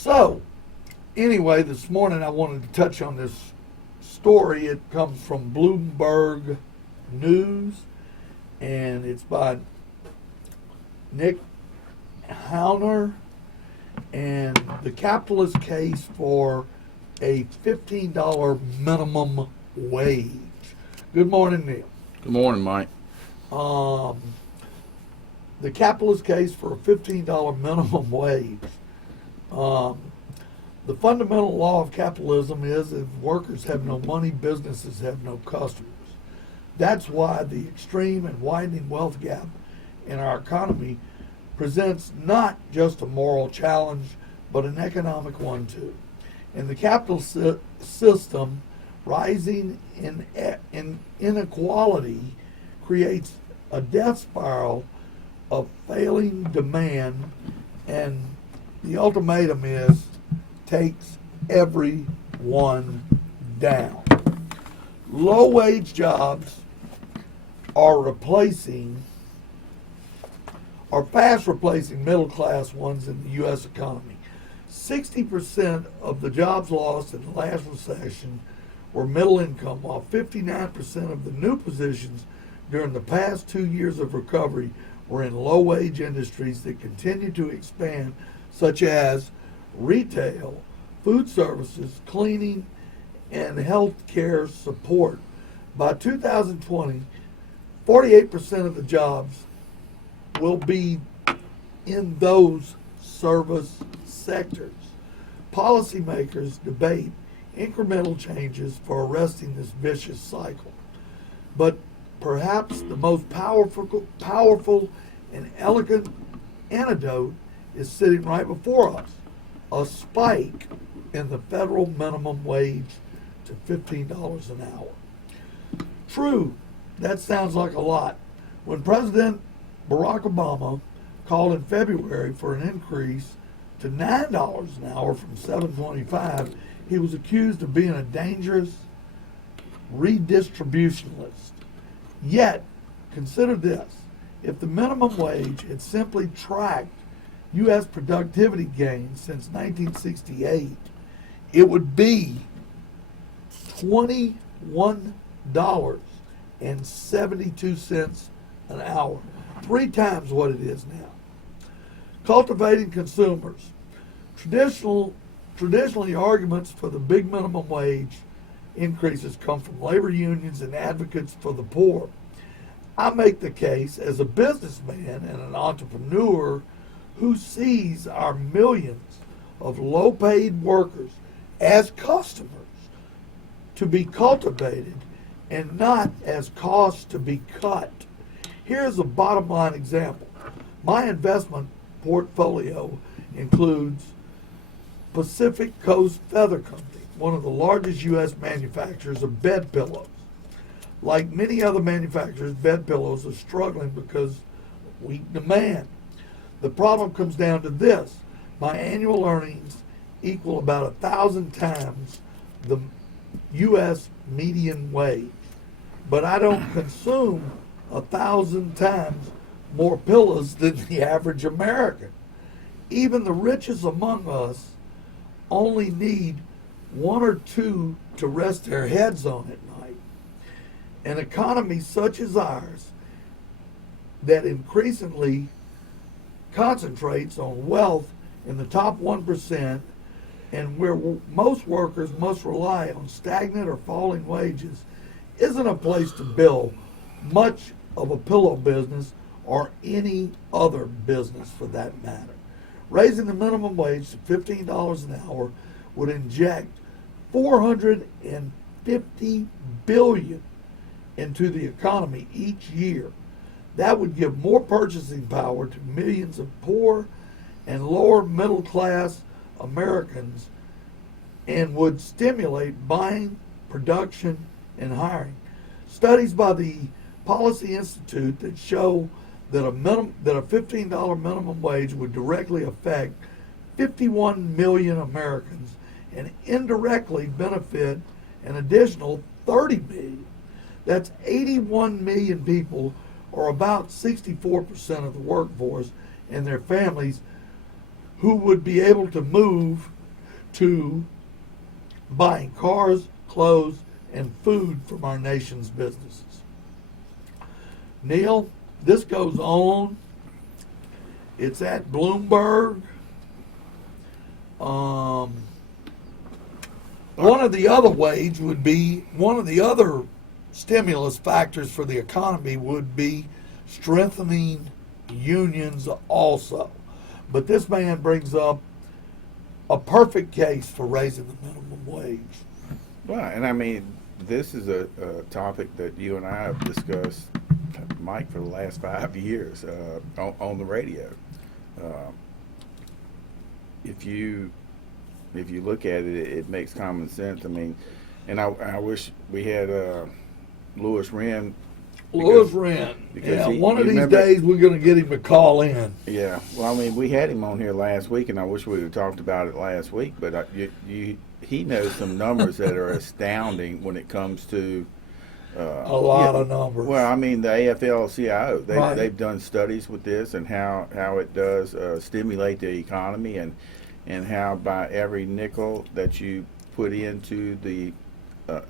So, anyway, this morning I wanted to touch on this story. It comes from Bloomberg News, and it's by Nick Hauner, and the capitalist case for a $15 minimum wage. Good morning, Neil. Good morning, Mike. The capitalist case for a $15 minimum wage. The fundamental law of capitalism is if workers have no money, businesses have no customers. That's why the extreme and widening wealth gap in our economy presents not just a moral challenge, but an economic one too. In the capitalist system, rising in inequality creates a death spiral of failing demand, and the ultimatum is takes everyone down. Low wage jobs are fast replacing middle class ones in the U.S. economy. 60% of the jobs lost in the last recession were middle income, while 59% of the new positions during the past 2 years of recovery were in low wage industries that continue to expand, such as retail, food services, cleaning, and health care support. By 2020, 48% of the jobs will be in those service sectors. Policymakers debate incremental changes for arresting this vicious cycle. But perhaps the most powerful and elegant antidote is sitting right before us: a spike in the federal minimum wage to $15 an hour. True, that sounds like a lot. When President Barack Obama called in February for an increase to $9 an hour from $7.25, he was accused of being a dangerous redistributionist. Yet, consider this: if the minimum wage had simply tracked U.S. productivity gains since 1968, it would be $21.72 an hour, 3 times what it is now. Cultivating consumers. Traditionally, arguments for the big minimum wage increases come from labor unions and advocates for the poor. I make the case as a businessman and an entrepreneur who sees our millions of low-paid workers as customers to be cultivated and not as costs to be cut. Here's a bottom line example. My investment portfolio includes Pacific Coast Feather Company, one of the largest U.S. manufacturers of bed pillows. Like many other manufacturers, bed pillows are struggling because of weak demand. The problem comes down to this: my annual earnings equal about 1,000 times the U.S. median wage, but I don't consume 1,000 times more pillows than the average American. Even the richest among us only need 1 or 2 to rest their heads on at night. An economy such as ours that increasingly concentrates on wealth in the top 1%, and where most workers must rely on stagnant or falling wages, isn't a place to build much of a pillow business or any other business for that matter. Raising the minimum wage to $15 an hour would inject $450 billion into the economy each year. That would give more purchasing power to millions of poor and lower middle class Americans and would stimulate buying, production, and hiring. Studies by the Policy Institute that show that a $15 minimum wage would directly affect 51 million Americans and indirectly benefit an additional 30 million. That's 81 million people, or about 64% of the workforce, and their families who would be able to move to buying cars, clothes, and food from our nation's businesses. Neil, this goes on. It's at Bloomberg. One of the other stimulus factors for the economy would be strengthening unions also. But this man brings up a perfect case for raising the minimum wage. Well, and I mean, this is a topic that you and I have discussed, Mike, for the last 5 years on the radio. If you look at it, it makes common sense. I mean, and I wish we had Louis Wren. Louis Wren. Yeah, one of these days we're going to get him to call in. Yeah. Well, I mean, we had him on here last week, and I wish we'd have talked about it last week. But he knows some numbers that are astounding when it comes to a lot of numbers. Well, I mean, the AFL-CIO, Right. they've done studies with this and how it does stimulate the economy, and how by every nickel that you put into the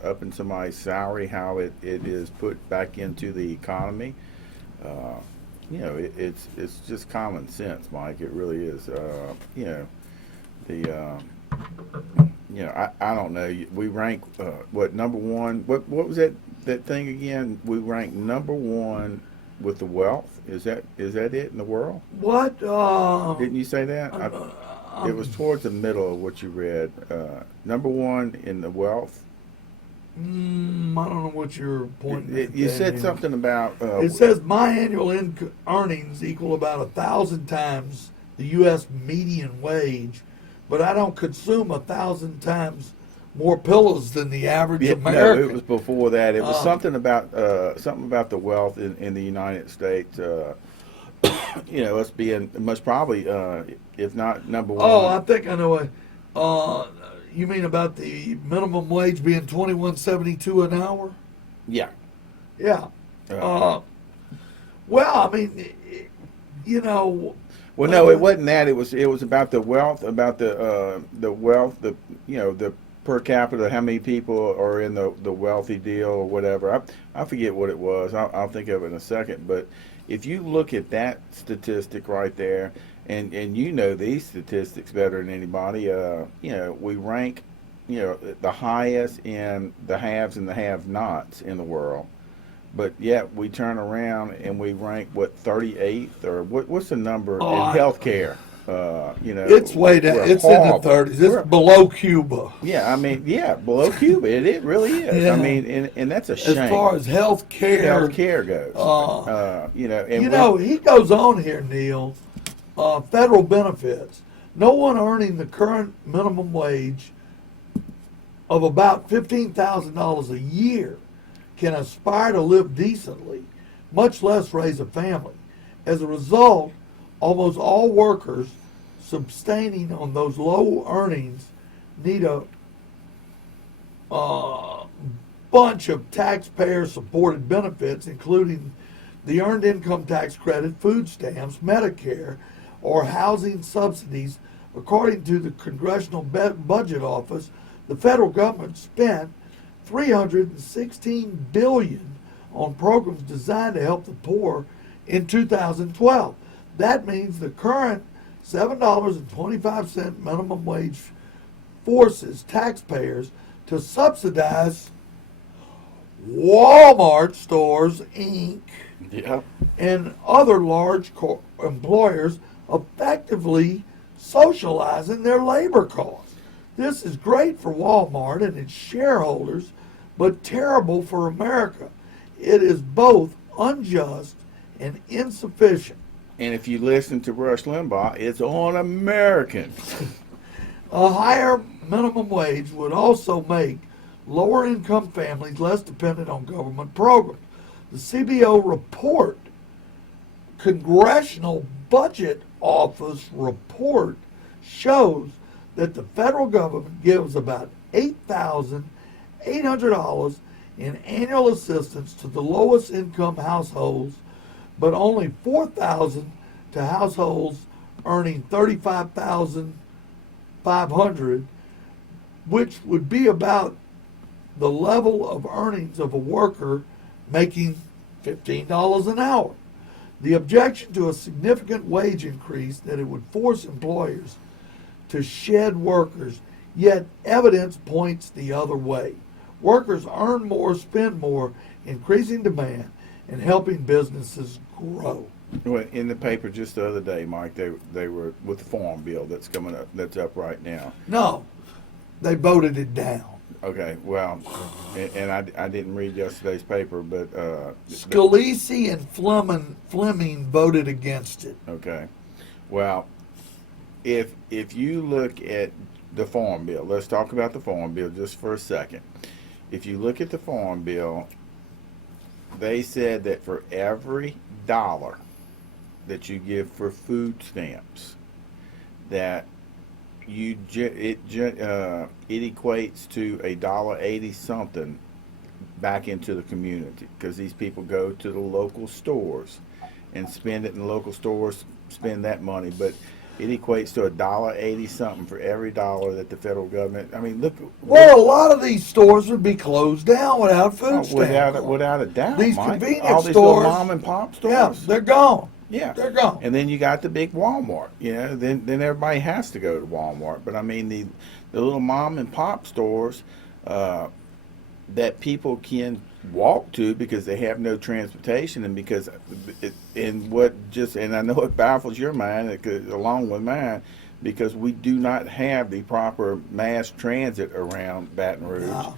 up in somebody's salary, how it is put back into the economy. It's just common sense, Mike. It really is. I don't know. We rank number one. What was that thing again? We rank number one with the wealth. Is that it in the world? What? Didn't you say that? It was towards the middle of what you read. Number one in the wealth. I don't know what you're pointing at. You said something about. It says my annual earnings equal about 1,000 times the U.S. median wage, but I don't consume 1,000 times more pillows than the average American. No, it was before that. It was something about the wealth in the United States. Us being most probably, if not number one. Oh, I think I know it. You mean about the minimum wage being $21.72 an hour? Yeah. Yeah. Well, I mean, Well, no, it wasn't that. It was about the wealth, the per capita, how many people are in the wealthy deal or whatever. I forget what it was. I'll think of it in a second. But if you look at that statistic right there, and these statistics better than anybody, we rank, the highest in the haves and the have-nots in the world. But yet we turn around and we rank 38th, or what's the number in healthcare? It's way down. It's horrible. In the 30s. It's below Cuba. Yeah, I mean, below Cuba. It really is. Yeah. I mean, and that's a shame. As far as health care goes. He goes on here, Neil. Federal benefits. No one earning the current minimum wage of about $15,000 a year can aspire to live decently, much less raise a family. As a result, almost all workers sustaining on those low earnings need a bunch of taxpayer-supported benefits, including the Earned Income Tax Credit, food stamps, Medicare, or housing subsidies. According to the Congressional Budget Office, the federal government spent $316 billion on programs designed to help the poor in 2012. That means the current $7.25 minimum wage forces taxpayers to subsidize Walmart stores, Inc., and other large employers, effectively socializing their labor costs. This is great for Walmart and its shareholders, but terrible for America. It is both unjust and insufficient. And if you listen to Rush Limbaugh, it's on Americans. A higher minimum wage would also make lower income families less dependent on government programs. The CBO report, Congressional Budget Office report, shows that the federal government gives about $8,800 in annual assistance to the lowest income households, but only $4,000 to households earning $35,500, which would be about the level of earnings of a worker making $15 an hour. The objection to a significant wage increase that it would force employers to shed workers, yet evidence points the other way. Workers earn more, spend more, increasing demand, and helping businesses grow. Well, in the paper just the other day, Mike, they were with the farm bill that's coming up, that's up right now. No, they voted it down. Okay, well, and I didn't read yesterday's paper, but Scalise and Fleming voted against it. okay, well, if you look at the farm bill, let's talk about the farm bill just for a second. If you look at the farm bill, they said that for every dollar that you give for food stamps, that it equates to $1.80 something back into the community, because these people go to the local stores and spend it in the local stores, spend that money, but it equates to $1.80 something for every dollar that the federal government. I mean, look. Well, a lot of these stores would be closed down without food stamps. Without a doubt, These Mike. convenience All these stores, little mom and pop stores. yeah, they're gone. Yeah, They're gone. And then you got the big Walmart. You know, then everybody has to go to Walmart. But I mean, the little mom and pop stores that people can walk to because they have no transportation, and because and I know it baffles your mind along with mine, because we do not have the proper mass transit around Baton Rouge. No.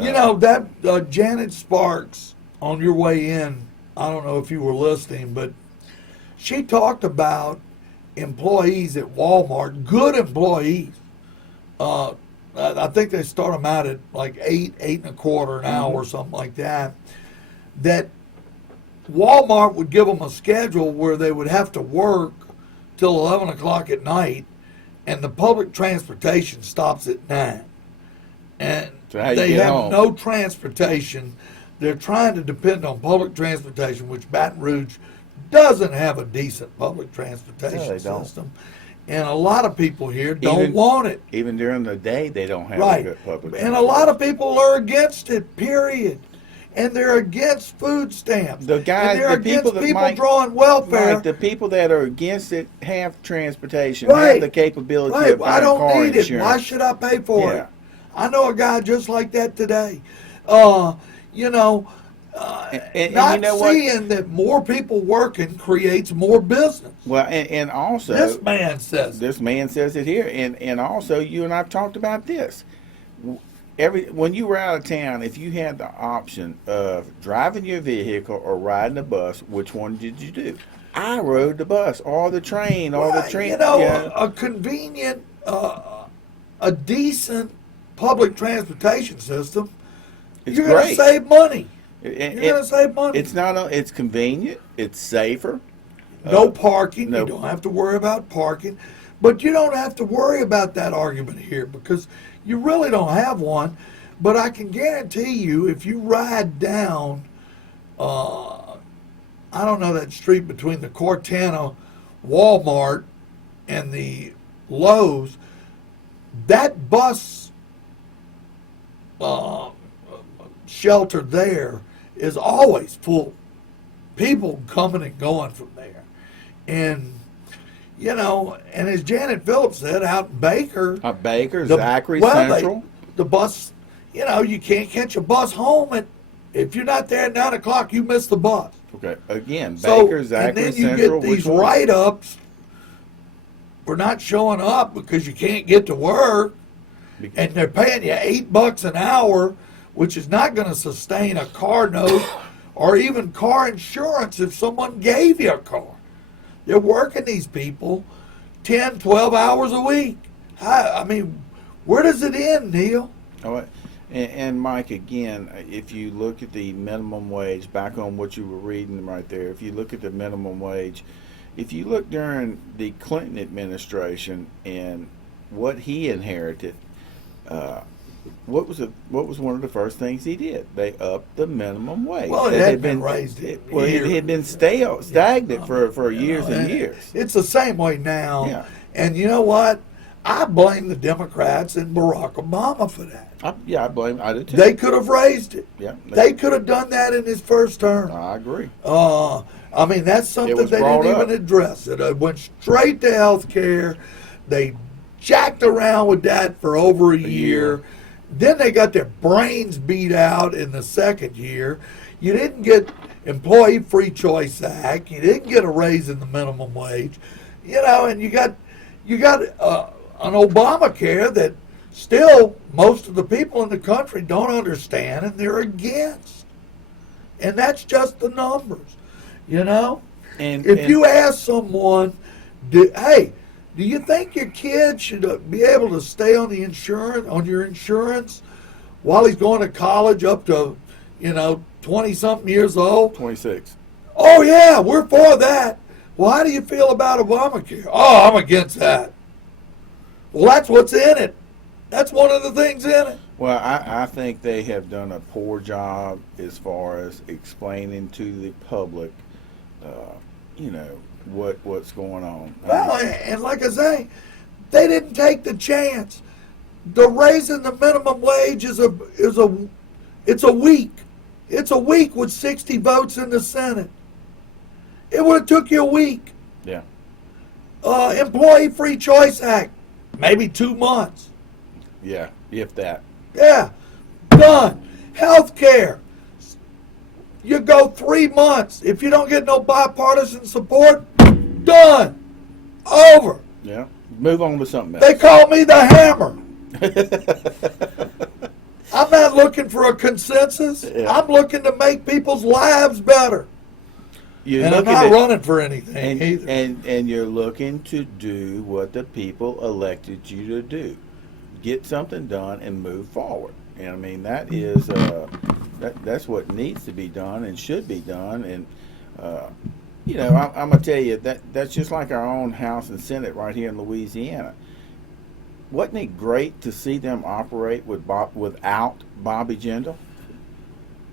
You know, that Janet Sparks, on your way in, I don't know if you were listening, but she talked about employees at Walmart, good employees. I think they start them out at like $8 and a quarter an hour or something like that. That Walmart would give them a schedule where they would have to work till 11 o'clock at night, and the public transportation stops at 9. And So they have home? no transportation. They're trying to depend on public transportation, which Baton Rouge doesn't have a decent public transportation system. And a lot of people here don't want it. Even during the day, they don't have Right. a good public And a lot of people are against it, period. And they're against food stamps. The guys, and they're the against people that people drawing welfare. Mike, the people that are against it have transportation, Right. have the capability Right. of buying I don't car need insurance. it. Why should I pay for Yeah. it? I know a guy just like that today. You know, And not you know what? seeing that more people working creates more business. Well, and also This man says this man says it here, and also you and I've talked about this. When you were out of town, if you had the option of driving your vehicle or riding a bus, which one did you do? I rode the bus or the train or the train. You know, a convenient, a decent public transportation system. It's You're going to great. save money. You're You're going to save money. It's not. It's convenient. It's safer. No parking. no. You don't have to worry about parking. But you don't have to worry about that argument here because you really don't have one. But I can guarantee you, if you ride down, I don't know, that street between the Cortana Walmart and the Lowe's, that bus shelter there is always full. People coming and going from there. And, you know, and as Janet Phillips said, out in Baker. Zachary Central. The bus, you know, you can't catch a bus home. If you're not there at 9 o'clock, you miss the bus. Okay, again, So, Baker, Zachary and then you Central. get these which one? write-ups for not showing up because you can't get to work. And they're paying you $8 an hour, which is not going to sustain a car note or even car insurance if someone gave you a car. They're working these people 10, 12 hours a week. I mean, where does it end, Neil? Oh, and Mike, again, if you look at the minimum wage, back on what you were reading right there, if you look at the minimum wage, if you look during the Clinton administration and what he inherited, what was one of the first things he did? They upped the minimum wage. Well, it That had been raised well, it had been stagnant for years and years. It's the same way now. Yeah. And you know what? I blame the Democrats and Barack Obama for that. I do too. They could have raised it. Yeah. They could have done that in his first term. I agree. I mean, that's something was they brought didn't up. even address. It went straight to health care. They jacked around with that for over a year. Then they got their brains beat out in the second year. You didn't get Employee Free Choice Act. You didn't get a raise in the minimum wage. And you got an Obamacare that still most of the people in the country don't understand and they're against. And that's just the numbers. And If you ask someone, hey, do you think your kid should be able to stay on your insurance while he's going to college up to, 20-something years old? 26. Oh, yeah, we're for that. Well, how do you feel about Obamacare? Oh, I'm against that. Well, that's what's in it. That's one of the things in it. Well, I think they have done a poor job as far as explaining to the public, what's going on. Well, and like I say, they didn't take the chance. The raising the minimum wage is a week. It's a week with 60 votes in the Senate. It would have took you a week. Yeah. Employee Free Choice Act, maybe 2 months. Yeah, if that. Yeah, done. Health care, you go 3 months. If you don't get no bipartisan support, done. Over. Yeah. Move on to something else. They call me the hammer. I'm not looking for a consensus. Yeah. I'm looking to make people's lives better. And I'm not running for anything either. And you're looking to do what the people elected you to do. Get something done and move forward. And I mean, that is that's what needs to be done and should be done. And I'm gonna tell you that's just like our own House and Senate right here in Louisiana. Wasn't it great to see them operate without Bobby Jindal?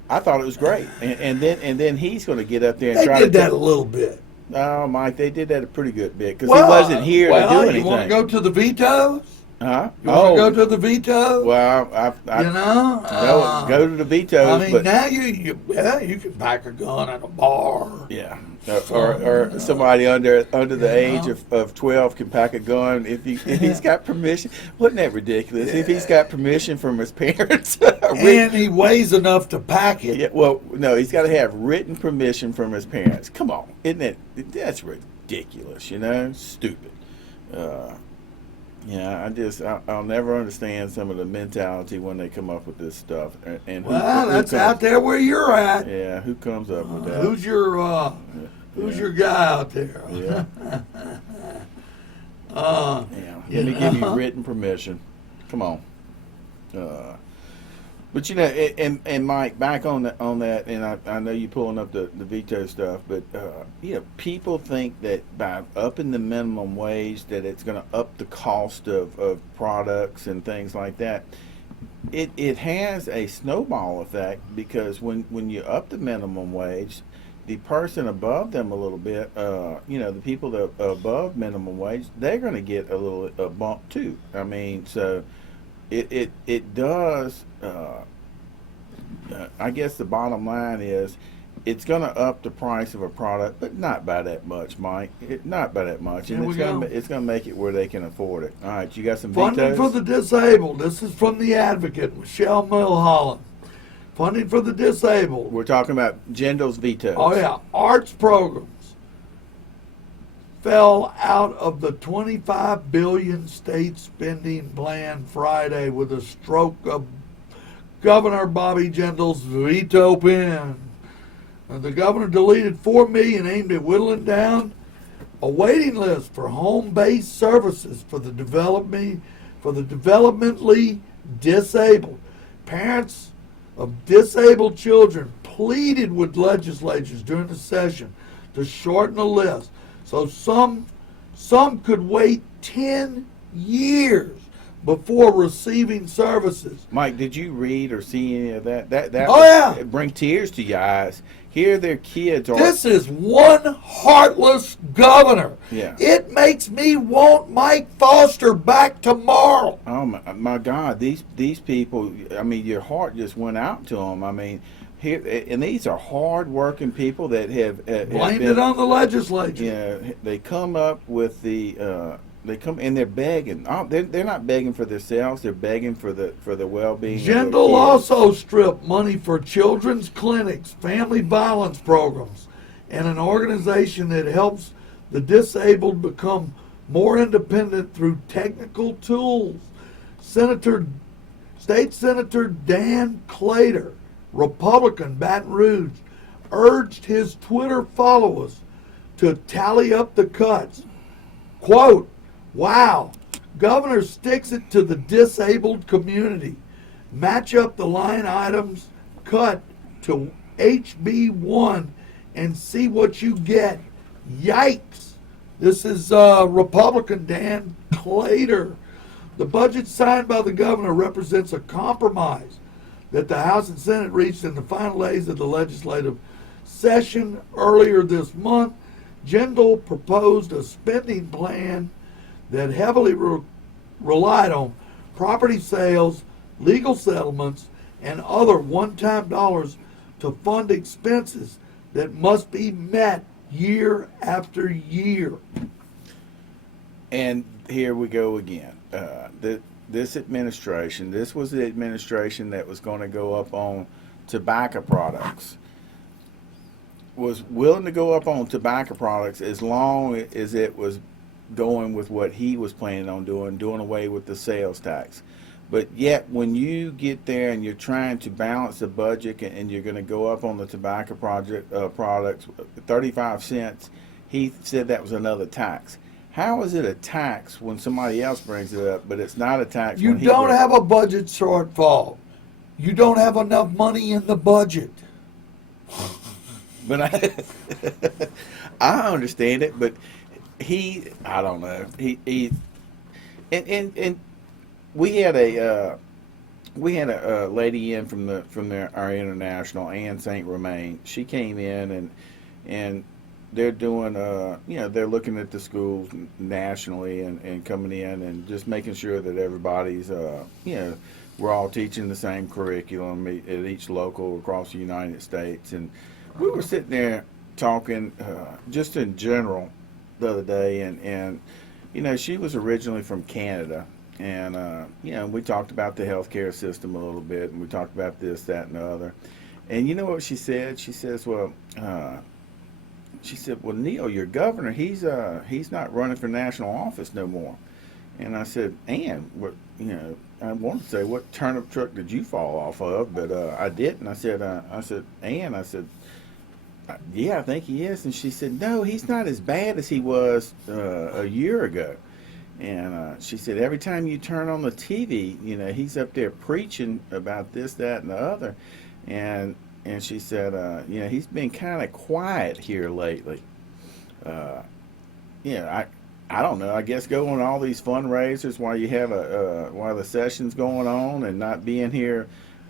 I thought it was great, and then he's going to get up there and try to. They did that a little bit. Oh, Mike, they did that a pretty good bit because he wasn't here to do anything. You want to go to the vetoes? Huh? You want to go to the vetoes? Well, go to the vetoes. I mean, but now you can pack a gun at a bar. Yeah, or somebody under the age of 12 can pack a gun if he's got permission. Wasn't that ridiculous? Yeah. If he's got permission from his parents, and he weighs enough to pack it. Yeah, well, no, he's got to have written permission from his parents. Come on, that's ridiculous? Stupid. I'll never understand some of the mentality when they come up with this stuff. And that's out there where you're at. Yeah, who comes up with that? Who's your guy out there? Yeah. Let me give you written permission. Come on. But and Mike, back on that, and I know you're pulling up the veto stuff, but people think that by upping the minimum wage that it's going to up the cost of products and things like that. It has a snowball effect because when you up the minimum wage, the person above them a little bit, the people that are above minimum wage, they're going to get a bump too. I mean, so. It does. I guess the bottom line is, it's going to up the price of a product, but not by that much, Mike. Not by that much, and it's going to make it where they can afford it. All right, you got some funding vetoes? for the disabled. This is from the Advocate, Michelle Mulholland. Funding for the disabled. We're talking about Jindal's vetoes. Oh yeah, arts programs fell out of the $25 billion state spending plan Friday with a stroke of Governor Bobby Jindal's veto pen. The governor deleted $4 million aimed at whittling down a waiting list for home-based services for the developmentally disabled. Parents of disabled children pleaded with legislatures during the session to shorten the list. So some could wait 10 years before receiving services. Mike, did you read or see any of that? That Oh, yeah. it bring tears to your eyes. Here their kids are. This is one heartless governor. Yeah. It makes me want Mike Foster back tomorrow. Oh my God! These people. I mean, your heart just went out to them. I mean, here and these are hard-working people that have Blamed it on the legislature. Yeah, they come up with the. They come and they're begging. Oh, they're not begging for themselves. They're begging for the well-being. Jindal also stripped money for children's clinics, family violence programs, and an organization that helps the disabled become more independent through technical tools. State Senator Dan Clater, Republican, Baton Rouge, urged his Twitter followers to tally up the cuts. Quote, "Wow, Governor sticks it to the disabled community. Match up the line items cut to HB1 and see what you get. Yikes." This is Republican Dan Clater. The budget signed by the governor represents a compromise that the House and Senate reached in the final days of the legislative session earlier this month. Jindal proposed a spending plan that heavily relied on property sales, legal settlements, and other one-time dollars to fund expenses that must be met year after year. And here we go again. This administration, this was the administration that was going to go up on tobacco products, was willing to go up on tobacco products as long as it was going with what he was planning on doing away with the sales tax. But yet, when you get there and you're trying to balance the budget and you're going to go up on the tobacco products, 35 cents, he said that was another tax. How is it a tax when somebody else brings it up, but it's not a tax You when he don't brings have a budget shortfall. You don't have enough money in the budget. But I understand it, but I don't know. And we had a lady in from our international, Ann St. Romain. She came in and they're doing they're looking at the schools nationally and coming in and just making sure that everybody's we're all teaching the same curriculum at each local across the United States. And we were sitting there talking just in general the other day, and she was originally from Canada, and we talked about the healthcare system a little bit, and we talked about this, that, and the other. And you know what she said? She says, well, Neil, your governor, he's not running for national office no more. And I said, Ann, I wanted to say, what turnip truck did you fall off of? But I didn't. I said, Ann, yeah, I think he is. And she said, no, he's not as bad as he was a year ago. And she said, every time you turn on the TV, he's up there preaching about this, that, and the other. And she said, he's been kind of quiet here lately. I don't know. I guess going to all these fundraisers while you have while the session's going on and not being here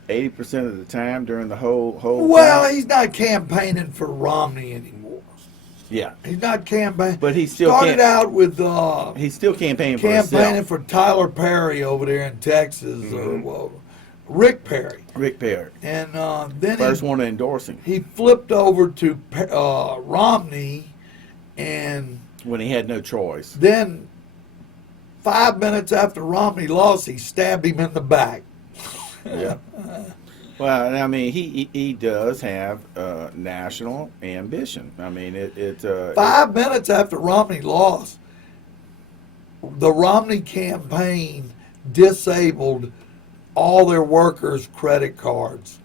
80% of the time during the whole Well, time. he's not campaigning for Romney anymore. Yeah, He's not campaigning. but he still started out with he's still campaigning for himself. for Tyler Perry over there in Texas, or Rick Perry. Rick Perry, And then first one to endorse him he flipped over to Romney, and when he had no choice. then 5 minutes after Romney lost, he stabbed him in the back. Yeah. Well, I mean, he does have national ambition. I mean, it 5 minutes after Romney lost, the Romney campaign disabled all their workers' credit cards.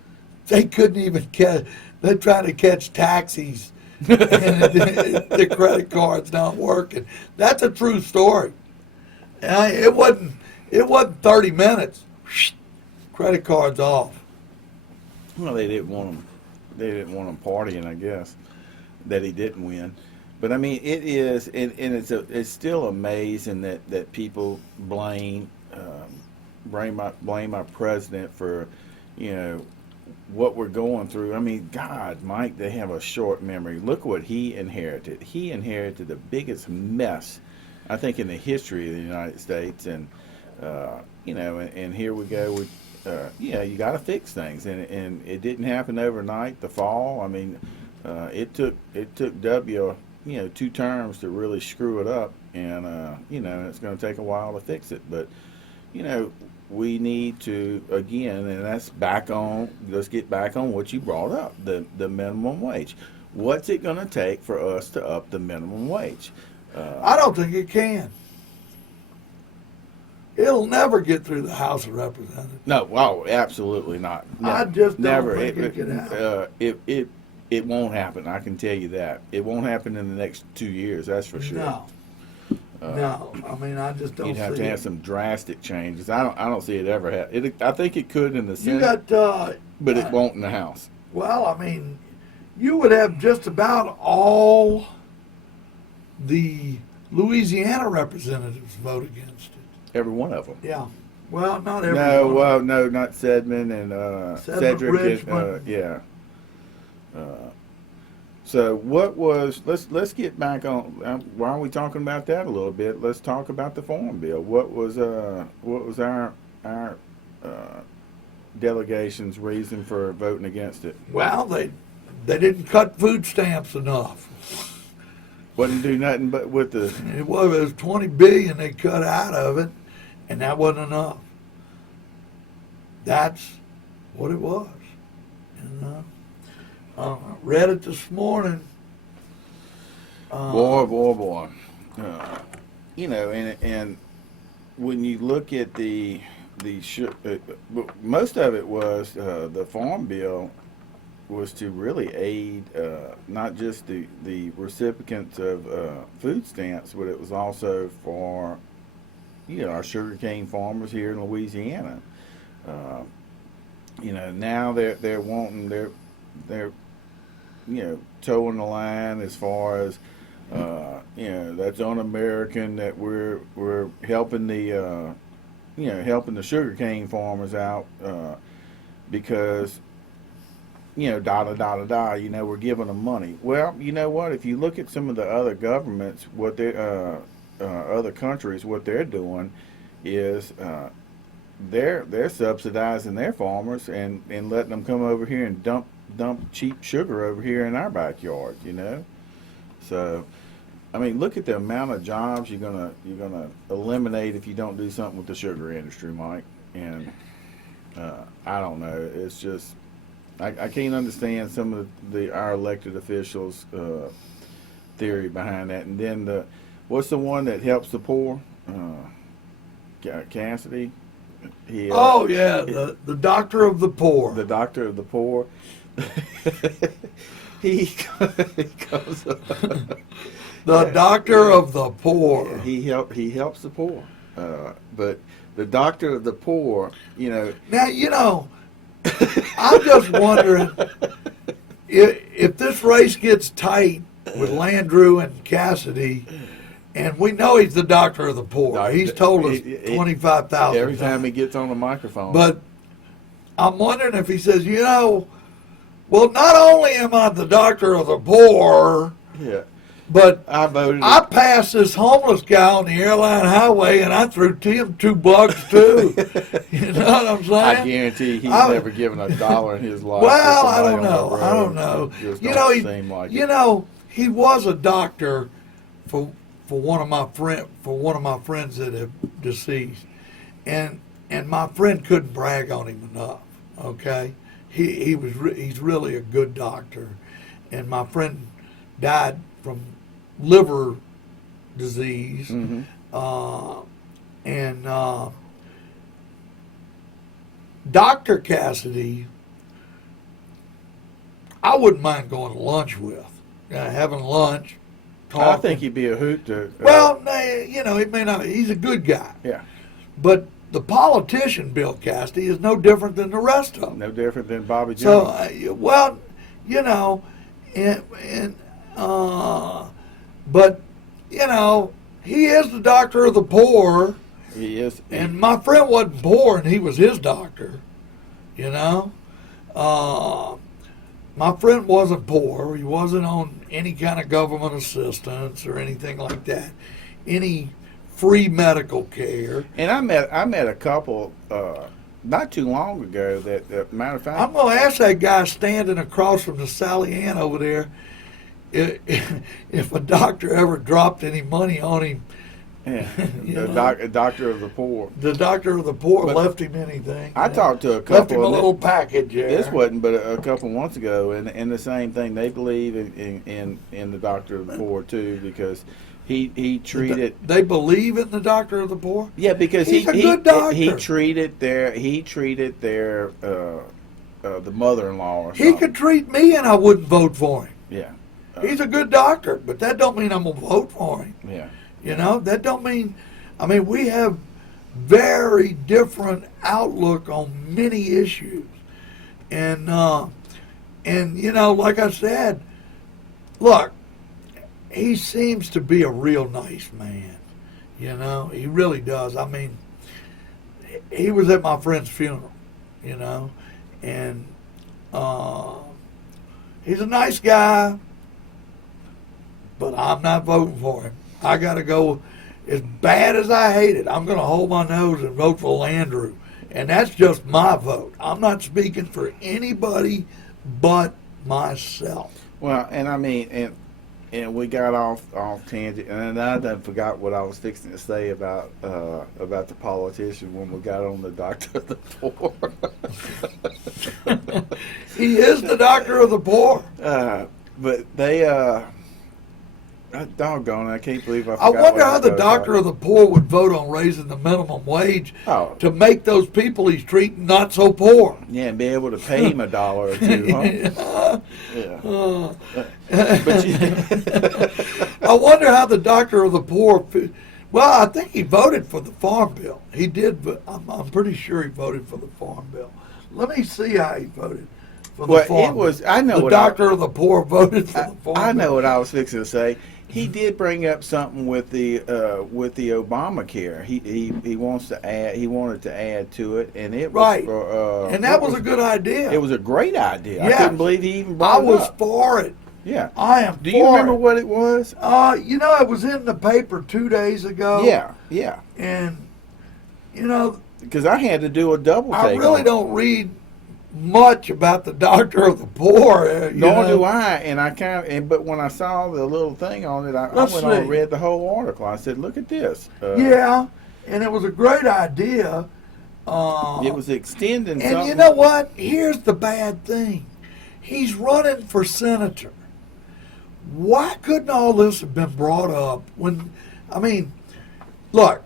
They couldn't even catch. They're trying to catch taxis, and the credit card's not working. That's a true story. It wasn't 30 minutes. Credit cards off. Well, they didn't want him partying, I guess, that he didn't win. But I mean, it is, and it's still amazing that people blame blame our president for, what we're going through. I mean, God, Mike, they have a short memory. Look what he inherited. He inherited the biggest mess, I think, in the history of the United States. And, and here we go with, you got to fix things. And it didn't happen overnight, the fall. I mean, it took W, 2 terms to really screw it up. And, it's going to take a while to fix it. But, we need to, again, and that's let's get back on what you brought up, the minimum wage. What's it going to take for us to up the minimum wage? I don't think it can. It'll never get through the House of Representatives. No, absolutely not. No, I just never. don't think it can happen. It won't happen. I can tell you that. It won't happen in the next 2 years. That's for sure. No, I mean, I just don't see it. You'd have to have some drastic changes. I don't see it ever happen. I think it could in the Senate, but it won't in the House. Well, I mean, you would have just about all the Louisiana representatives vote against it. Every one of them. Yeah. Well, not every one. No, not Sedman and Cedric. Richmond. Yeah. So what was? Let's get back on. Why are we talking about that a little bit? Let's talk about the Farm Bill. What was our delegation's reason for voting against it? Well, they didn't cut food stamps enough. Wouldn't do nothing but with the. It was $20 billion they cut out of it, and that wasn't enough. That's what it was. And, read it this morning. Boy. And when you look at most of it was the Farm Bill was to really aid not just the recipients of food stamps, but it was also for our sugarcane farmers here in Louisiana. Now they're wanting they're towing the line as far as that's un-American, that we're helping the helping the sugarcane farmers out because we're giving them money. Well, you know what? If you look at some of the other governments, what they other countries, what they're doing is they're subsidizing their farmers and letting them come over here and dump cheap sugar over here in our backyard, So, I mean, look at the amount of jobs you're gonna eliminate if you don't do something with the sugar industry, Mike. And I don't know. It's just I can't understand some of our elected officials' theory behind that. And then what's the one that helps the poor? Cassidy. The doctor of the poor. The doctor of the poor. he comes up. The doctor of the poor. He helps the poor. But the doctor of the poor, Now, I'm just wondering if this race gets tight with Landrieu and Cassidy, and we know he's the doctor of the poor. He's told us 25,000 every time he gets on the microphone. But I'm wondering if he says, well, not only am I the doctor of the poor, but I passed this homeless guy on the airline highway and I threw him $2 too. You know what I'm saying? I guarantee he's never given $1 in his life. Well, I don't know. He was a doctor for one of my friends that have deceased, and my friend couldn't brag on him enough. Okay, he's really a good doctor, and my friend died from liver disease, and Dr. Cassidy, I wouldn't mind going to lunch with, having lunch. Talking. I think he'd be a hoot to. Well, he may not. He's a good guy. Yeah. But the politician, Bill Cassidy, is no different than the rest of them. No different than Bobby Jones. But he is the doctor of the poor, He is. And my friend wasn't poor, and he was his doctor. You know, my friend wasn't poor. He wasn't on any kind of government assistance or anything like that. Any free medical care. And I met a couple not too long ago that matter of fact. I'm going to ask that guy standing across from the Sally Ann over there if a doctor ever dropped any money on him. Yeah, the doctor of the poor. The doctor of the poor But left him anything. I talked to a couple. Left him a little package there. This wasn't but a couple months ago, and the same thing. They believe in the doctor of the poor too, because he treated. They believe in the doctor of the poor. Yeah, because he's a good doctor. He treated their the mother-in-law. Or He something. could treat me, and I wouldn't vote for him. Yeah. He's a good doctor, but that don't mean I'm gonna vote for him. Yeah. You know, that don't mean. I mean, we have very different outlook on many issues, and you know, like I said, look, he seems to be a real nice man. You know, he really does. I mean, he was at my friend's funeral. You know, and he's a nice guy, but I'm not voting for him. I got to go. As bad as I hate it, I'm going to hold my nose and vote for Landrew. And that's just my vote. I'm not speaking for anybody but myself. Well, and I mean, and we got off tangent, and I done forgot what I was fixing to say about the politician when we got on the doctor of the poor. He is the doctor of the poor. But they, doggone, I can't believe I I forgot. wonder how the doctor of the poor would vote on raising the minimum wage to make those people he's treating not so poor. Yeah, and be able to pay him $1 or $2, huh? I wonder how the doctor of the poor. Well, I think he voted for the farm bill. He did, but I'm pretty sure he voted for the farm bill. Let me see how he voted for the farm bill. I know the doctor of the poor voted for the farm bill. I know what I was fixing to say. He did bring up something with the Obamacare. He wants to add. He wanted to add to it, and it was right. For, and that was a good idea. It was a great idea. Yes. I couldn't believe he even brought it up. I was for it. Yeah, I am. Do you remember what it was? You know, it was in the paper 2 days ago. Yeah. And you know, because I had to do a double take. I really don't read much about the doctor of the poor. Nor do I, and I but when I saw the little thing on it, I went on and read the whole article. I said, "Look at this." Yeah, and it was a great idea. It was extending. And something. you know what? Here's the bad thing: he's running for senator. Why couldn't all this have been brought up when? I mean, look,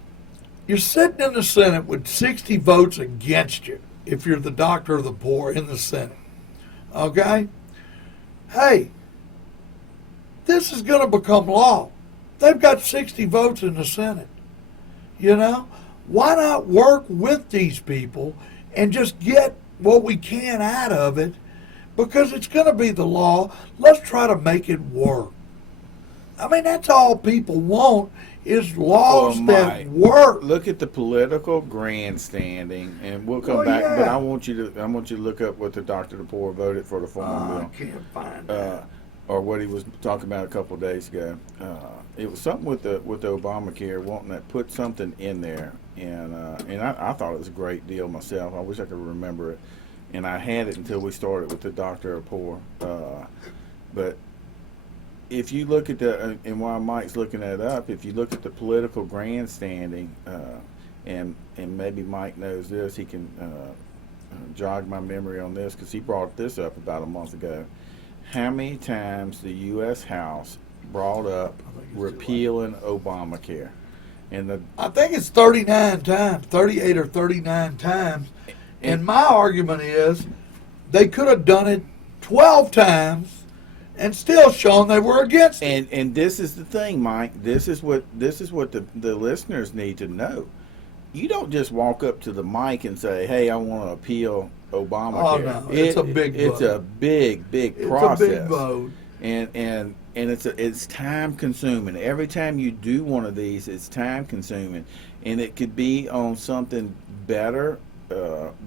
you're sitting in the Senate with 60 votes against you. If you're the doctor of the poor in the Senate. Okay? Hey, this is going to become law. They've got 60 votes in the Senate. You know? Why not work with these people and just get what we can out of it? Because it's going to be the law. Let's try to make it work. I mean, that's all people want is laws that work. Look at the political grandstanding, and we'll come back. Yeah. But I want you to look up what the doctor of the poor voted for the farm bill. I can't find that. Or what he was talking about a couple of days ago. It was something with the Obamacare, wanting to put something in there, and I thought it was a great deal myself. I wish I could remember it, and I had it until we started with the doctor of the poor. But if you look at and while Mike's looking that up, if you look at the political grandstanding, and maybe Mike knows this, he can jog my memory on this because he brought this up about a month ago. How many times the U.S. House brought up repealing Obamacare? And I think it's 39 times, 38 or 39 times. And my argument is they could have done it 12 times and still shown they were against it. And this is the thing, Mike. This is what the listeners need to know. You don't just walk up to the mic and say, "Hey, I want to appeal Obamacare." Oh no, it's a big vote. It's a big process. It's a big vote. And it's time consuming. Every time you do one of these, it's time consuming. and it could be on something better,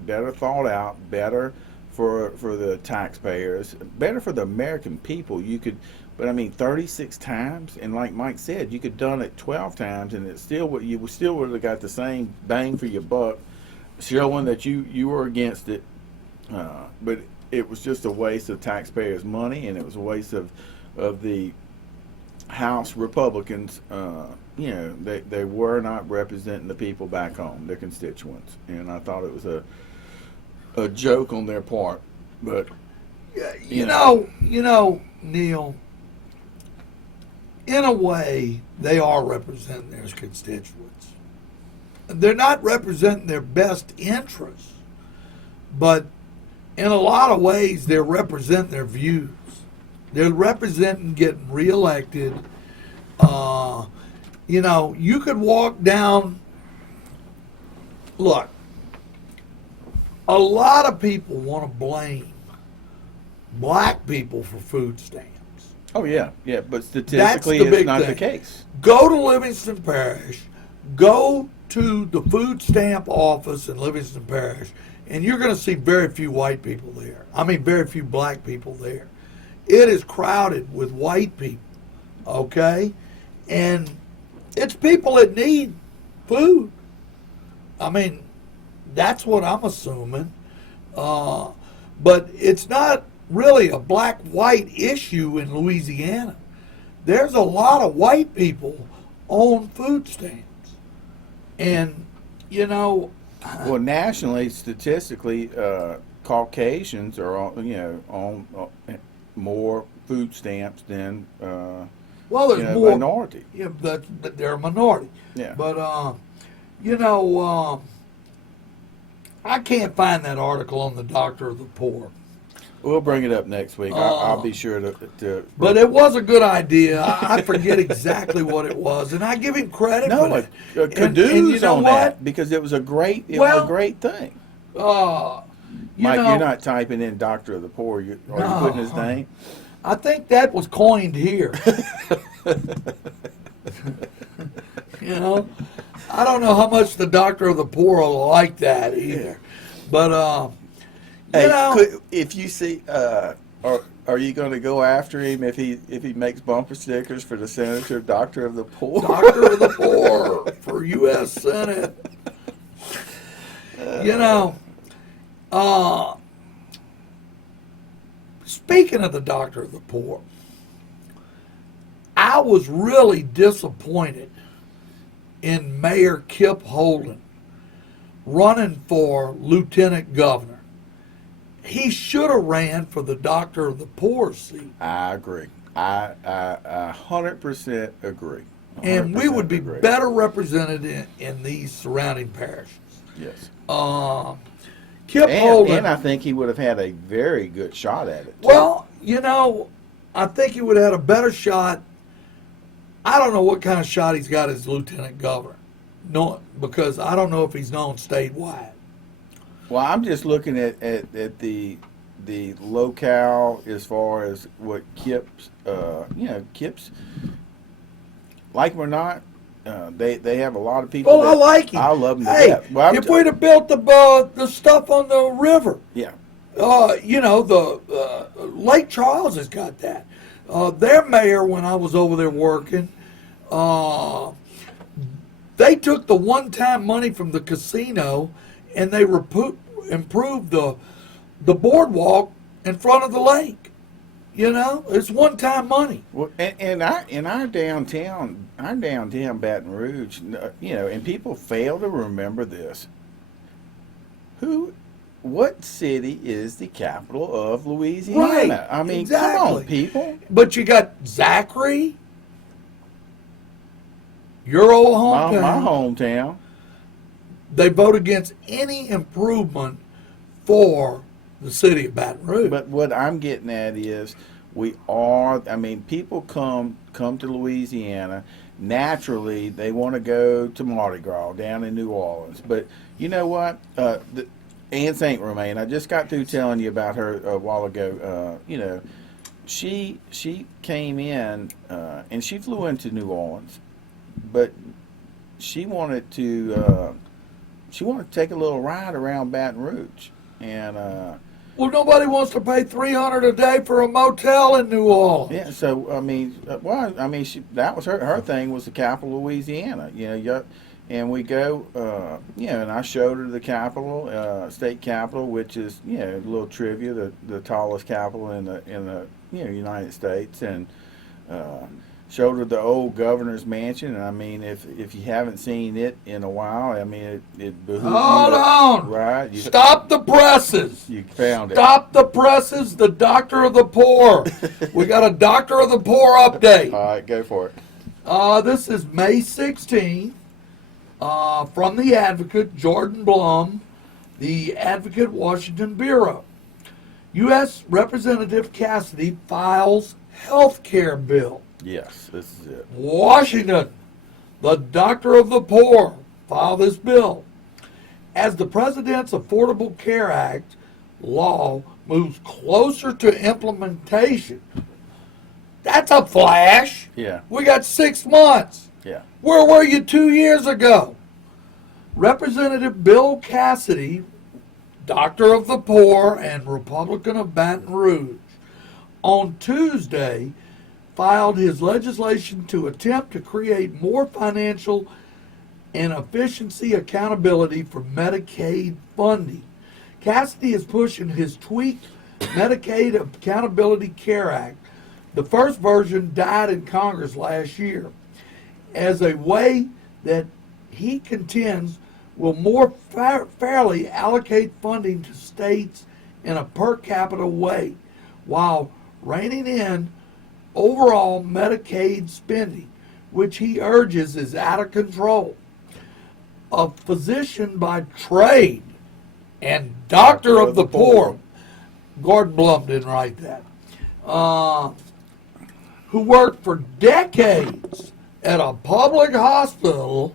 better thought out, better for the taxpayers, better for the American people. You could, but I mean, 36 times, and like Mike said, you could done it 12 times, and it still would you still would have got the same bang for your buck, showing that you were against it. But it was just a waste of taxpayers' money, and it was a waste of the House Republicans. They were not representing the people back home, their constituents, and I thought it was a joke on their part. But you know, Neil, in a way, they are representing their constituents. They're not representing their best interests, but in a lot of ways, they're representing their views. They're representing getting reelected. You could walk down. Look, a lot of people want to blame black people for food stamps. oh yeah, but statistically, That's the it's big not the thing. case. Go to Livingston Parish, go to the food stamp office in Livingston Parish, and you're going to see very few white people there. I mean, very few black people there. It is crowded with white people, okay? And it's people that need food. I mean, that's what I'm assuming. But it's not really a black-white issue in Louisiana. There's a lot of white people on food stamps. And, Well, nationally, statistically, Caucasians are on more food stamps than well, there's more minority. Yeah, but they're a minority. Yeah. But I can't find that article on the Doctor of the Poor. We'll bring it up next week. I'll be sure to. But it was a good idea. I forget exactly what it was, and I give him credit for No, that. kudos on that because it was a great Well, great thing. Mike, You're not typing in Doctor of the Poor. Are you putting his name? I think that was coined here. I don't know how much the Doctor of the Poor will like that either. But if you see, are you going to go after him if he makes bumper stickers for the senator, Doctor of the Poor? Doctor of the Poor for U.S. Senate. Speaking of the Doctor of the Poor, I was really disappointed in Mayor Kip Holden running for lieutenant governor. He should have ran for the Doctor of the Poor seat. I agree. I 100% agree. 100% And we would be agree. better represented in these surrounding parishes. Yes. Kip Holden. And I think he would have had a very good shot at it, too. Well, I think he would have had a better shot. I don't know what kind of shot he's got as lieutenant governor. No, because I don't know if he's known statewide. Well, I'm just looking at the locale as far as what Kip's, Kip's, like him or not, they have a lot of people. Well, I like him. I love him to Hey, death. Well, if we'd have built the stuff on the river, yeah. the Lake Charles has got that. Their mayor, when I was over there working, they took the one-time money from the casino and they improved the boardwalk in front of the lake. It's one-time money. Well, and our downtown Baton Rouge, and people fail to remember this. What city is the capital of Louisiana? Right. I mean, exactly. come on, people. But you got Zachary, your old hometown. My hometown. They vote against any improvement for the city of Baton Rouge. But what I'm getting at is people come to Louisiana. Naturally, they want to go to Mardi Gras down in New Orleans. But you know what? Anne St. Romain, I just got through telling you about her a while ago. She came in and she flew into New Orleans, but she wanted to take a little ride around Baton Rouge, and Well, nobody wants to pay $300 a day for a motel in New Orleans. yeah. So I mean, that was her thing was the capital of Louisiana. And we go, and I showed her the capital, state capital, which is, a little trivia, the tallest capital in the United States, and showed her the old governor's mansion. And I mean, if you haven't seen it in a while, I mean, it behooves Hold you on. right? Stop the presses. You found it. Stop the presses. The doctor of the poor. We got a doctor of the poor update. All right, go for it. This is May 16th. From the Advocate, Jordan Blum, the Advocate Washington Bureau. U.S. Representative Cassidy files health care bill. Yes, this is it. Washington, the doctor of the poor, filed this bill. As the President's Affordable Care Act law moves closer to implementation, that's a flash. Yeah, We got 6 months. yeah. Where were you 2 years ago? Representative Bill Cassidy, doctor of the poor and Republican of Baton Rouge, on Tuesday filed his legislation to attempt to create more financial and efficiency accountability for Medicaid funding. Cassidy is pushing his tweaked Medicaid Accountability Care Act. The first version died in Congress last year, as a way that he contends will more fairly allocate funding to states in a per capita way, while reining in overall Medicaid spending, which he urges is out of control. A physician by trade and doctor of the poor, Gordon Blum didn't write that, who worked for decades at a public hospital.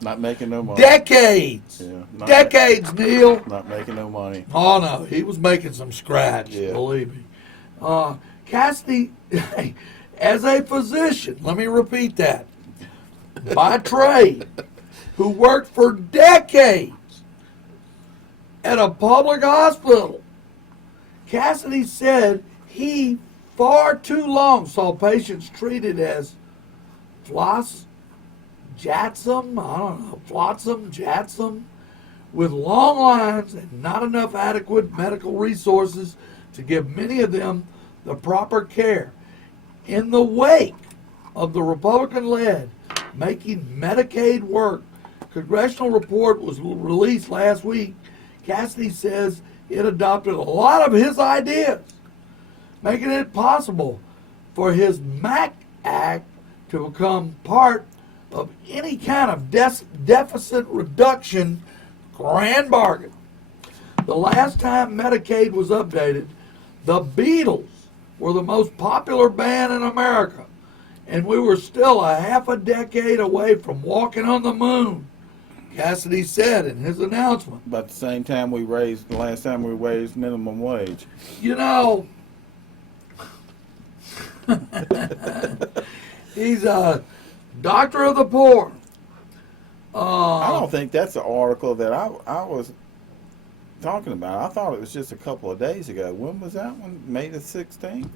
Not making no money. Decades. Yeah, Decades, Neil. Not making no money. Oh, no. He was making some scratch, Yeah. believe me. Cassidy, as a physician, let me repeat that, by trade, who worked for decades at a public hospital, Cassidy said he far too long saw patients treated as flotsam, jetsam, with long lines and not enough adequate medical resources to give many of them the proper care. In the wake of the Republican-led Making Medicaid Work congressional report was released last week, Cassidy says it adopted a lot of his ideas, making it possible for his MAC Act to become part of any kind of deficit reduction grand bargain. The last time Medicaid was updated, the Beatles were the most popular band in America, and we were still a half a decade away from walking on the moon, Cassidy said in his announcement. About the same time the last time we raised minimum wage. You know, he's a doctor of the poor. I don't think that's the article that I was talking about. I thought it was just a couple of days ago. When was that one? May the 16th?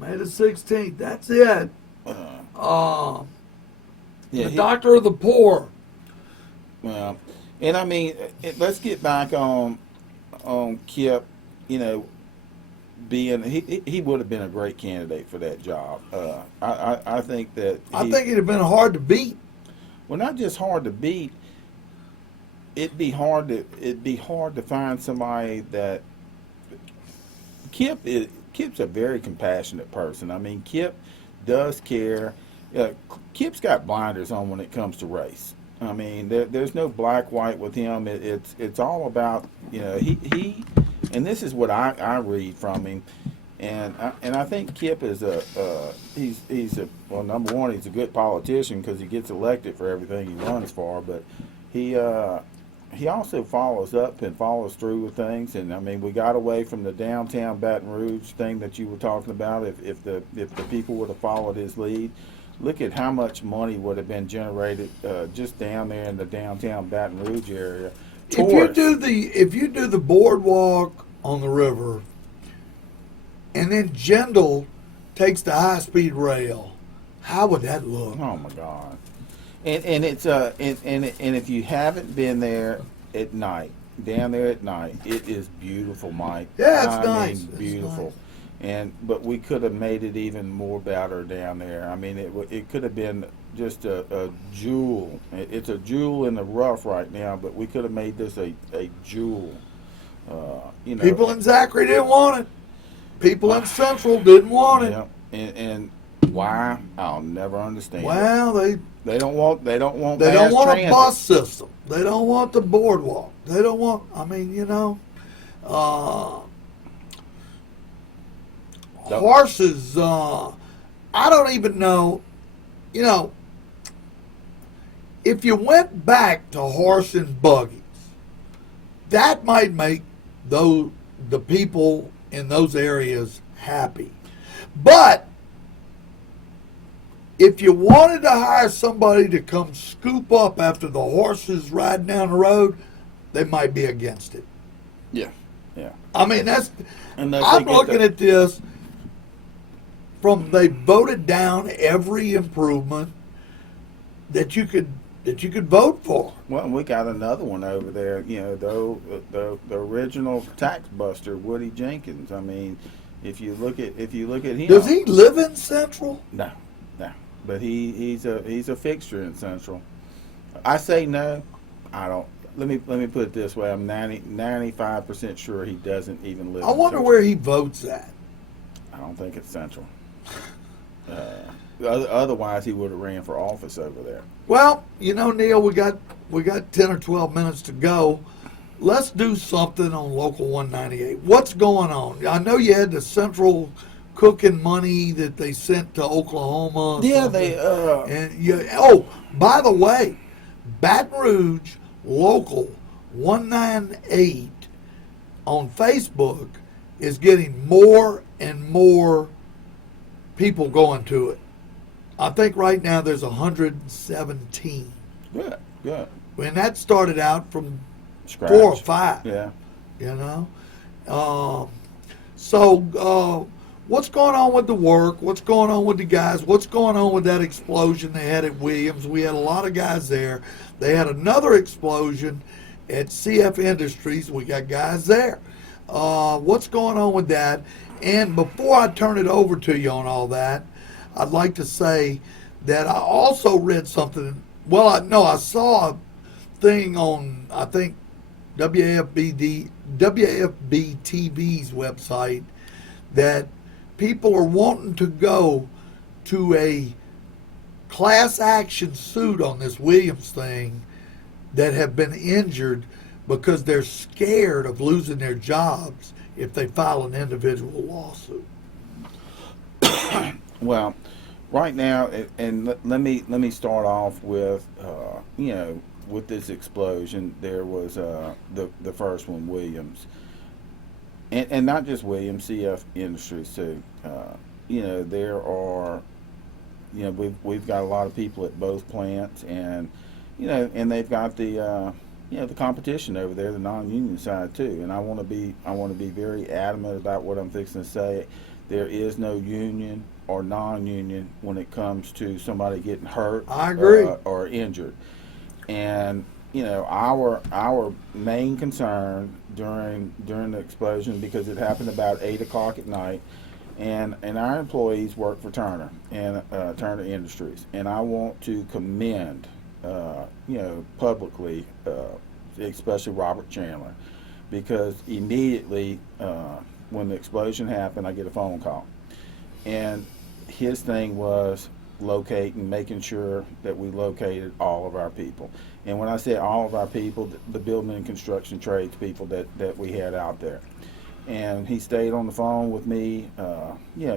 May the 16th. That's it. Yeah, The doctor of the poor. Well, and I mean, let's get back on Kip. Being he would have been a great candidate for that job. I think that I think it'd have been hard to beat. Well, not just hard to beat. It'd be hard to find somebody that Kip's a very compassionate person. I mean, Kip does care. Kip's got blinders on when it comes to race. I mean, there's no black white with him. It's all about he and this is what I read from him, and I think Kip is number one, he's a good politician because he gets elected for everything he runs for, but he also follows up and follows through with things. And I mean, we got away from the downtown Baton Rouge thing that you were talking about. If the people would have followed his lead, look at how much money would have been generated just down there in the downtown Baton Rouge area. If you do the boardwalk on the river, and then Jindal takes the high speed rail, how would that look? Oh my God! And it's and if you haven't been there at night, down there at night, it is beautiful, Mike. Yeah, it's I nice. mean, It's beautiful. nice. But we could have made it even more better down there. I mean, it could have been just a jewel. It's a jewel in the rough right now, but we could have made this a jewel. You know, People in Zachary didn't want it. People in Central didn't want it. yeah, and why? I'll never understand. Well, They don't want they don't mass want transit. a bus system. They don't want the boardwalk. They don't want. I mean, horses. I don't even know. If you went back to horse and buggies, that might make the people in those areas happy. But if you wanted to hire somebody to come scoop up after the horses riding down the road, they might be against it. Yeah, yeah. I mean, Unless I'm they get looking at this from they voted down every improvement that you could vote for. Well, we got another one over there. You know, the original tax buster, Woody Jenkins. I mean, if you look at him, Does he live in Central? No, no. But he's a fixture in Central. I say no. I don't. Let me put it this way. I'm 95% sure he doesn't even live. I wonder in where he votes at. I don't think it's Central. Otherwise, he would have ran for office over there. Well, Neil, we got 10 or 12 minutes to go. Let's do something on Local 198. What's going on? I know you had the Central cooking money that they sent to Oklahoma. or Yeah, something. they. Oh, by the way, Baton Rouge Local 198 on Facebook is getting more and more people going to it. I think right now there's 117. Good, good. And that started out from Scratch. 4 or 5. Yeah. So what's going on with the work? What's going on with the guys? What's going on with that explosion they had at Williams? We had a lot of guys there. They had another explosion at CF Industries. We got guys there. What's going on with that? And before I turn it over to you on all that, I'd like to say that I also read something. Well, I saw a thing on, I think, WAFB TV's website that people are wanting to go to a class action suit on this Williams thing that have been injured because they're scared of losing their jobs if they file an individual lawsuit. Well, right now, and let me start off with with this explosion. There was the first one, Williams, and not just Williams, CF Industries too. There are, we've got a lot of people at both plants, and they've got the the competition over there, the non-union side too. And I want to be very adamant about what I'm fixing to say. There is no union or non-union when it comes to somebody getting hurt. I agree. Or injured. And our main concern during the explosion, because it happened about 8 o'clock at night, and our employees work for Turner and Turner Industries, and I want to commend publicly, especially Robert Chandler, because immediately when the explosion happened, I get a phone call, and his thing was making sure that we located all of our people. And when I say all of our people, the building and construction trades people that we had out there. And he stayed on the phone with me,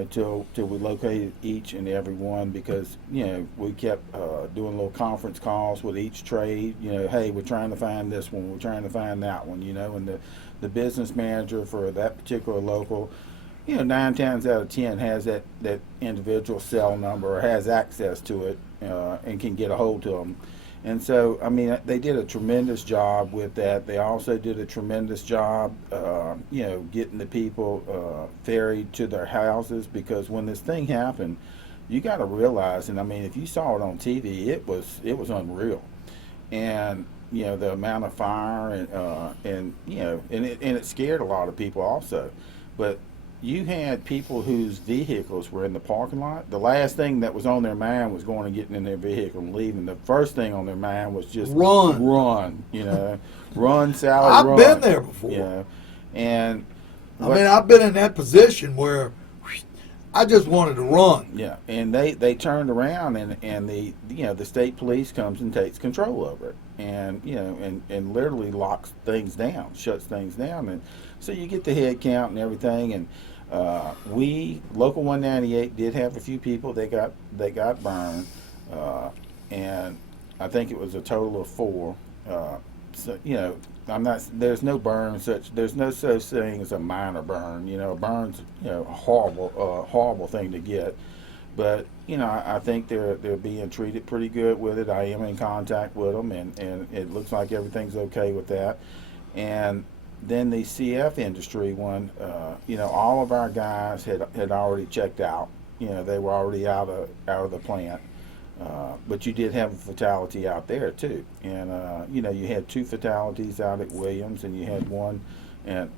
till we located each and every one, because we kept doing little conference calls with each trade. Hey, we're trying to find this one, we're trying to find that one. And the business manager for that particular local 9 times out of 10 has that individual cell number or has access to it and can get a hold to them. And so, I mean, they did a tremendous job with that. They also did a tremendous job, getting the people ferried to their houses, because when this thing happened, you got to realize, and I mean, if you saw it on TV, it was unreal. And the amount of fire and it scared a lot of people also. But you had people whose vehicles were in the parking lot. The last thing that was on their mind was going and getting in their vehicle and leaving. The first thing on their mind was just run, run, Sally, I've run. been there before. And I mean, I've been in that position where I just wanted to run. Yeah, and they turned around and the state police comes and takes control over it, and and literally locks things down, shuts things down, and so you get the head count and everything. And we local 198 did have a few people they got burned, and I think it was a total of 4. So there's no burn there's no such thing as a minor burn. A burn's a horrible thing to get. But I think they're being treated pretty good with it. I am in contact with them, and it looks like everything's okay with that. And then the CF industry one, all of our guys had already checked out. They were already out of the plant. But you did have a fatality out there too, and you had 2 fatalities out at Williams, and you had one at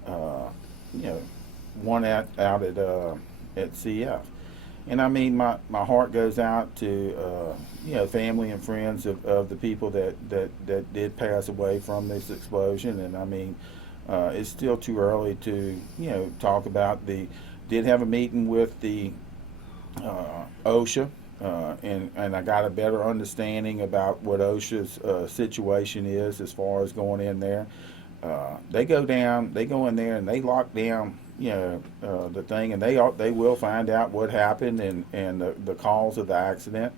one out at CF. And I mean, my heart goes out to family and friends of the people that did pass away from this explosion. And I mean, it's still too early to talk about did have a meeting with the OSHA. And I got a better understanding about what OSHA's situation is as far as going in there. They go in there and they lock down, the thing, and they will find out what happened and the cause of the accident,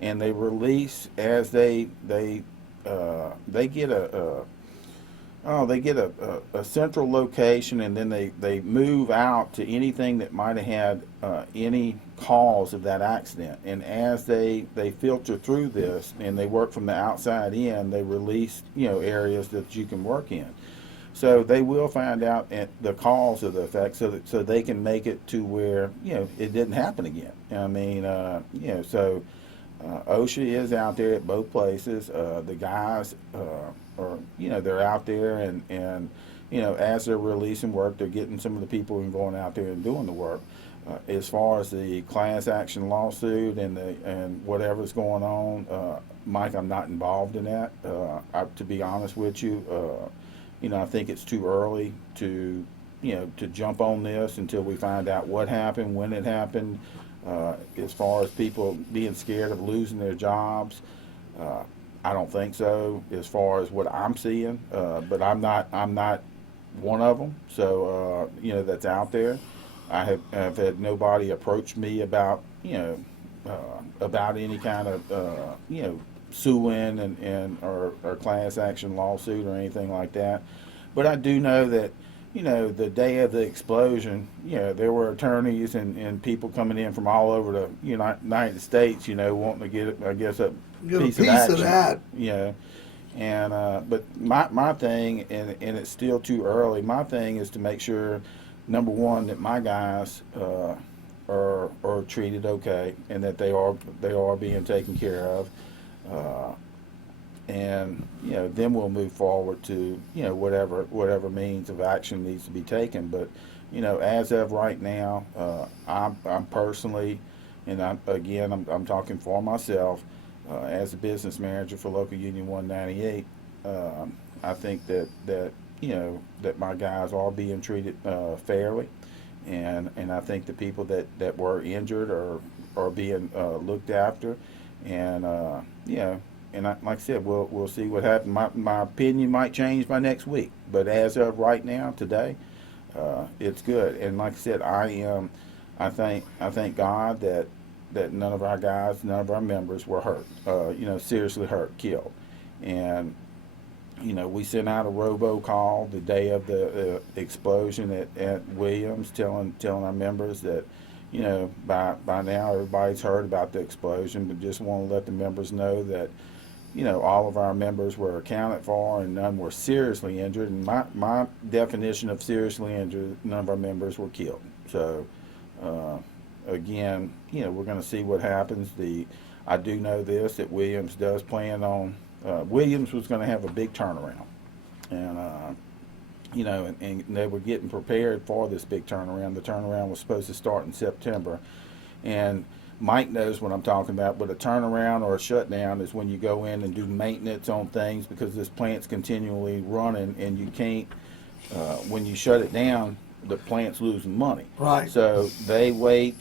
and they release as they get a central location, and then they move out to anything that might have had any cause of that accident. And as they filter through this and they work from the outside in, they release areas that you can work in. So they will find out the cause of the effect, so they can make it to where it didn't happen again. I mean, so OSHA is out there at both places. The guys they're out there, and as they're releasing work, they're getting some of the people and going out there and doing the work. As far as the class action lawsuit and whatever's going on, Mike, I'm not involved in that. To be honest with you, I think it's too early to jump on this until we find out what happened, when it happened. As far as people being scared of losing their jobs, I don't think so, as far as what I'm seeing. But I'm not one of them. So that's out there. I have had nobody approach me about about any kind of suing or class action lawsuit or anything like that. But I do know that the day of the explosion, there were attorneys and people coming in from all over the United States, wanting to get, I guess, a piece of action. And but my thing, and it's still too early. My thing is to make sure, number one, that my guys are treated okay, and that they are being taken care of. And then we'll move forward to whatever means of action needs to be taken. But as of right now, I'm personally, and I'm talking for myself, as a business manager for Local Union 198. I think that my guys are being treated fairly, and I think the people that were injured are being looked after, and And like I said, we'll see what happens. My opinion might change by next week, but as of right now, today, it's good. And like I said, I thank God that none of our guys, none of our members were hurt. Seriously hurt, killed, and We sent out a robocall the day of the explosion at Williams, telling our members that, by now everybody's heard about the explosion, but just want to let the members know that, all of our members were accounted for and none were seriously injured. And my definition of seriously injured, none of our members were killed. So, again, we're going to see what happens. I do know this, that Williams does plan on, Williams was going to have a big turnaround. And, and they were getting prepared for this big turnaround. The turnaround was supposed to start in September. And Mike knows what I'm talking about, but a turnaround or a shutdown is when you go in and do maintenance on things because this plant's continually running and you can't, when you shut it down, the plant's losing money. Right. So they wait,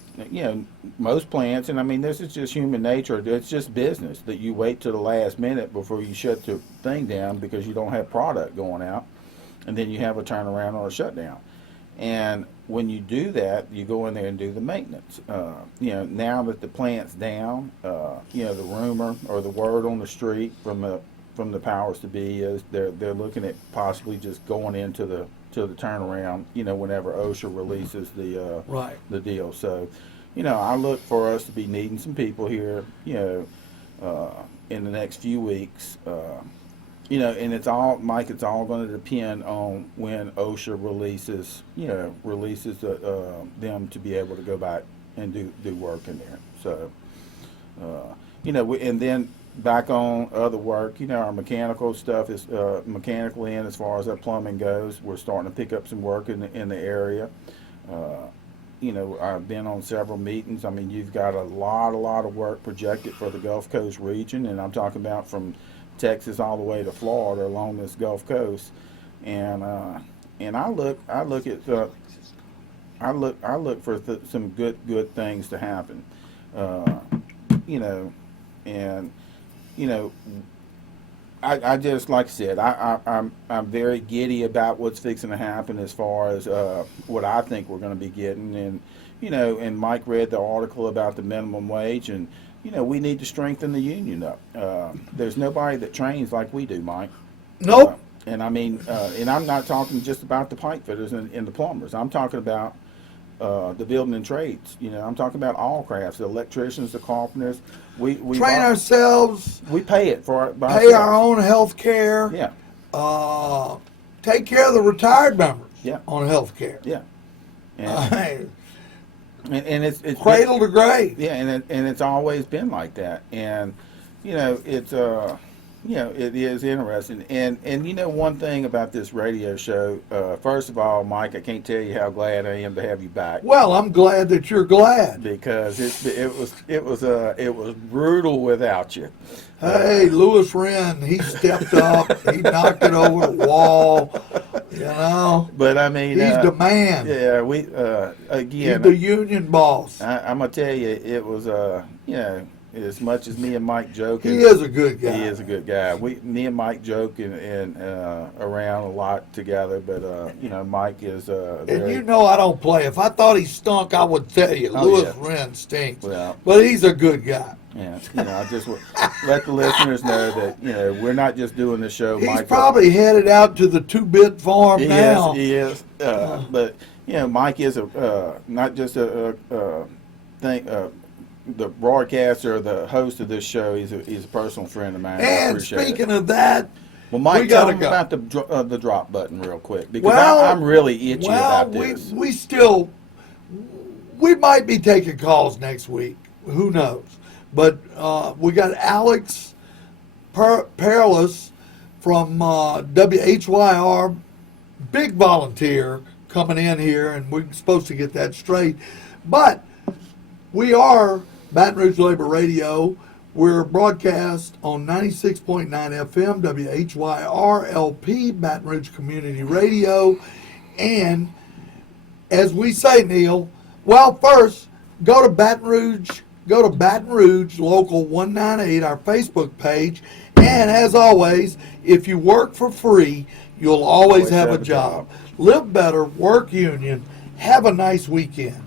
most plants, and I mean, this is just human nature, it's just business, that you wait to the last minute before you shut the thing down because you don't have product going out, and then you have a turnaround or a shutdown. And when you do that, you go in there and do the maintenance. Now that the plant's down, the rumor or the word on the street from the powers to be is they're looking at possibly just going into the turnaround. Whenever OSHA releases the deal. So, I look for us to be needing some people here. In the next few weeks. And it's all, Mike, it's all going to depend on when OSHA releases them to be able to go back and do work in there. So, and then back on other work, our mechanical stuff is mechanical in as far as our plumbing goes. We're starting to pick up some work in the area. I've been on several meetings. I mean, you've got a lot of work projected for the Gulf Coast region, and I'm talking about from Texas all the way to Florida along this Gulf Coast, and I look for some good things to happen, I just, like I said, I'm very giddy about what's fixing to happen as far as what I think we're going to be getting, and Mike read the article about the minimum wage, and we need to strengthen the union up. There's nobody that trains like we do, Mike. Nope. And I mean, and I'm not talking just about the pipe fitters and the plumbers. I'm talking about the building and trades. I'm talking about all crafts, the electricians, the carpenters. We train ourselves. We pay it for it. Pay our own health care. Yeah. Take care of the retired members. Yeah. On health care. Yeah. And it's cradle to grave. Yeah, and it's always been like that. And it's it is interesting. And one thing about this radio show, first of all, Mike, I can't tell you how glad I am to have you back. Well, I'm glad that you're glad. Because it was brutal without you. Hey, Louis Wren, he stepped up. He knocked it over the wall. But I mean, he's the man. Yeah, we again. He's the union boss. I'm gonna tell you, it was as much as me and Mike joke. He is a good guy. He is a good guy. Me and Mike joke and around a lot together, but Mike is very, and I don't play. If I thought he stunk, I would tell you. Louis Wren stinks. Well, but he's a good guy. Yeah, I just let the listeners know that we're not just doing the show. He's probably headed out to the 2-bit farm now. He is. But Mike is not just a thing. The broadcaster, the host of this show, he's a personal friend of mine. And speaking of that, well, Mike, tell him about the drop button real quick, because I'm really itchy about this. We might be taking calls next week. Who knows? But we got Alex Perilous from WHYR, big volunteer, coming in here, and we're supposed to get that straight. But we are Baton Rouge Labor Radio. We're broadcast on 96.9 FM, WHYR LP, Baton Rouge Community Radio. And as we say, Neil, well, first, go to Baton Rouge Local 198, our Facebook page. And as always, if you work for free, you'll always have a job. Live better, work union. Have a nice weekend.